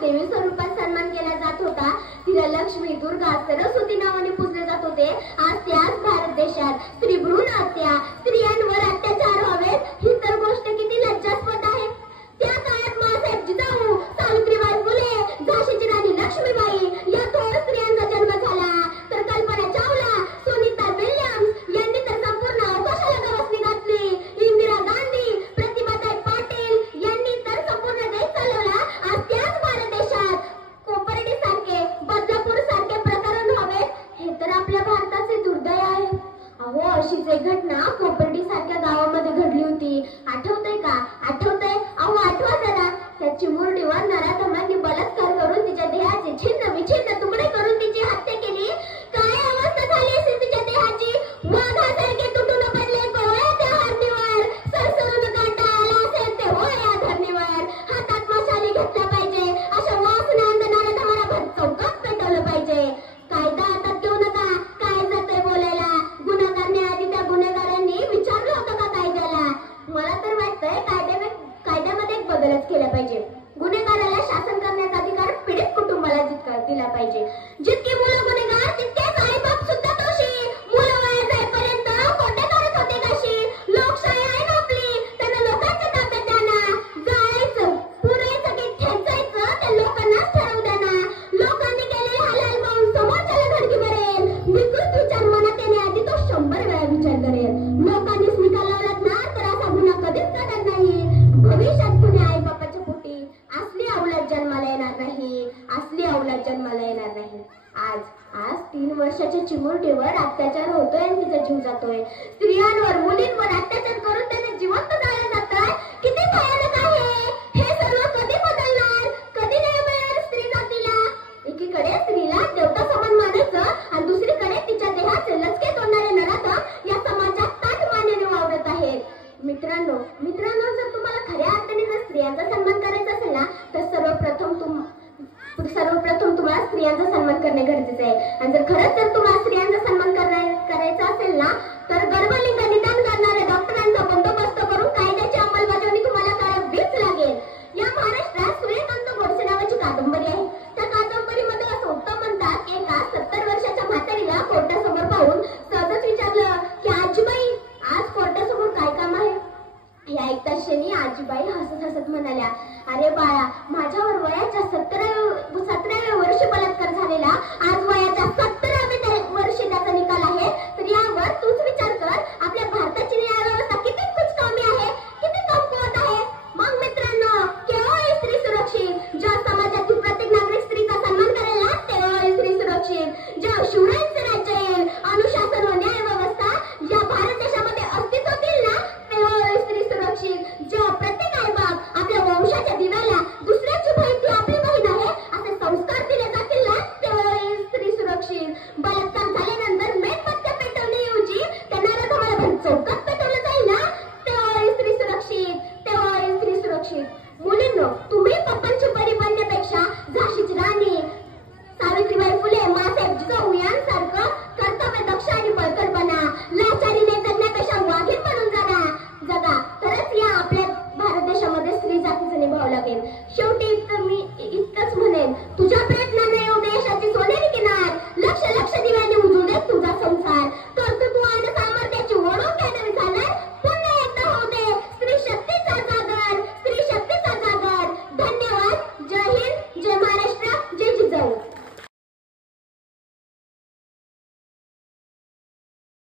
देवी स्वरूपात सन्मान केला जात होता, तिला लक्ष्मी, दुर्गा, सरस्वती नावाने पूजले जात होते, आज त्याच भारत देशात स्त्री भ्रूण हत्या, स्त्रियांवर अत्याचार व्हावेत ही तर गोष्ट किती लज्जास्पद आहे. त्या काळात माँसाहेब जिजाऊ, सावित्रीबाई फुले, झाशीची राणी लक्ष्मीबाई या थोर स्त्रियांचा जन्म झाला, तर कल्पना चावला, सुनीता विल्यम्स यांनी तर संपूर्ण अवकाशाला गवसणी घातली. इंदिरा गांधी, प्रतिभाताई पाटील यांनी तर संपूर्ण देश चालवला. आज त्याच भारत देशात कोपर्डी सारखे, बदलापूर सारखे प्रकरण व्हावेत हे तर आपल्या भारताचे दुर्दैव आहे. अहो, अशीच एक घटना कोपर्डी सारख्या गावामध्ये घडली होती. आठवतंय का? आठवतंय? अहो आठवा जरा. त्या चिमुरडीवर नराधमांनी बलात्कार करून तिच्या देहाचे छिन्न विछिन्न तुकडे करून तिची हत्या केली. काय अवस्था झाली असेल तिच्या देहाची? वाघासारखे तुटून पडले गोळ्या त्या हरणीवर, सरसरून काटा आला असेल ते होया धरणीवर. हातात मशाली घेतला पाहिजे, अशा वासना अंधणाऱ्या नराधमाला चौकात पेटवलं पाहिजे. कायदा हातात घेऊ नका, काय जातंय बोलायला. गुन्हा करण्याआधी त्या गुन्हेगारांनी विचारलं होतं का कायद्याला? मला तर वाटतंय कायद्यामध्ये एक बदलच केला पाहिजे. गुन्हेगाराला शासन करण्याचा अधिकार पीडित कुटुंबाला दिला पाहिजे. जितकी मुलं गुन्हेगार तितकेच आई बाप सुद्धा दोषी. मुलं वया जाईपर्यंत कोटे करत होते काशी. लोकशाही आहे ना आपली, त्यांना लोकांच्या ताब्यात द्या ना. जायचं, पुरायचं की ठेचायचं ते लोकांनाच ठरवू द्या ना. लोकांनी केलेले हलाल पाहून समाजाला धडकी भरेल. विकृत विचार मनात येण्याआधी तो 100 वेळा विचार करेल. लोकांनीच निकाल लावलात ना तर असा गुन्हा कधीच करणार नाही. भविष्यात कुणी आई बापाच्या पोटी असली अवलाद जन्माला येणार नाही, असली अवलाद जन्माला येणार नाही. आज 3 वर्षाच्या चिमुरडीवर अत्याचार होतोय आणि तिचा जीव जातोय. स्त्रियांवर, मुलींवर अत्याचार करून त्यांना जिवंत जाळलं जातंय. किती भयानक आहे हे सर्व. कधी बदलणार? कधी न्याय मिळणार स्त्री जातीला? एकीकडे स्त्रीला देवता समान मानायचं आणि दुसरीकडे तिच्या देहाचे लचके तोडणारे नराधम या समाजात ताठमानेने वावरत आहेत. मित्रांनो, जर तुम्हाला खऱ्या अर्थाने जर स्त्रियांचा सन्मान करायचा असेल ना तर सर्वप्रथम तुम्हाला स्त्रियांचा सन्मान करणे गरजेचे आहे. आणि जर खरंच जर तुम्हाला स्त्रियांचा सन्मान करायचा असेल ना तर गर्भलिंग निदान करणाऱ्या डॉक्टरांचा बंदोबस्त करून कायद्याची अंमलबजावणी तुम्हाला करावीच लागेल. या महाराष्ट्रात सूर्यकांत गोडसे नावाची कादंबरी आहे. त्या कादंबरीमध्ये असं उत्तम म्हणतात की एका 70 वर्षाच्या म्हातारीला कोर्टासमोर पाहून सहजच विचारलं की आजीबाई, आज कोर्टासमोर काय काम आहे? या ऐकताच क्षणी आजीबाई हसत हसत म्हणाल्या, अरे बाळा, माझ्यावर वयाच्या 17व्या वर्षी बलात्कार झालेला, आज वयाच्या 17व्या वर्षी त्याचा निकाल आहे. तर यावर तूच विचार कर, आपल्या भारताची न्याय व्यवस्था किती कुचकामी आहे, किती कमकुवत आहे. मग मित्रांनो, केव्हा आहे स्त्री सुरक्षित? ज्या समाजातील प्रत्येक नागरिक स्त्रीचा सन्मान करेल ना तेव्हा आहे स्त्री सुरक्षित. जेव्हा शिवरायांचे राज्य येईल, अनुशासन व न्याय व्यवस्था या भारत देशामध्ये अस्तित्वात येईल ना तेव्हा आहे स्त्री सुरक्षित. जेव्हा प्रत्येक आई बाप आपल्या वंशाच्या दिव्याला दुसऱ्याची बहीण ती आपली बहीण आहे असे संस्कार दिले जातील ना तेव्हा आहे स्त्री सुरक्षित. बलात्कार झाल्यानंतर मेणबत्त्या पेटवण्याऐवजी त्या नराधमाला चौकात पेटवलं जाईल ना तेव्हा आहे स्त्री सुरक्षित, तेव्हा आहे स्त्री सुरक्षित. मुलींनो, तुम्ही पप्पांची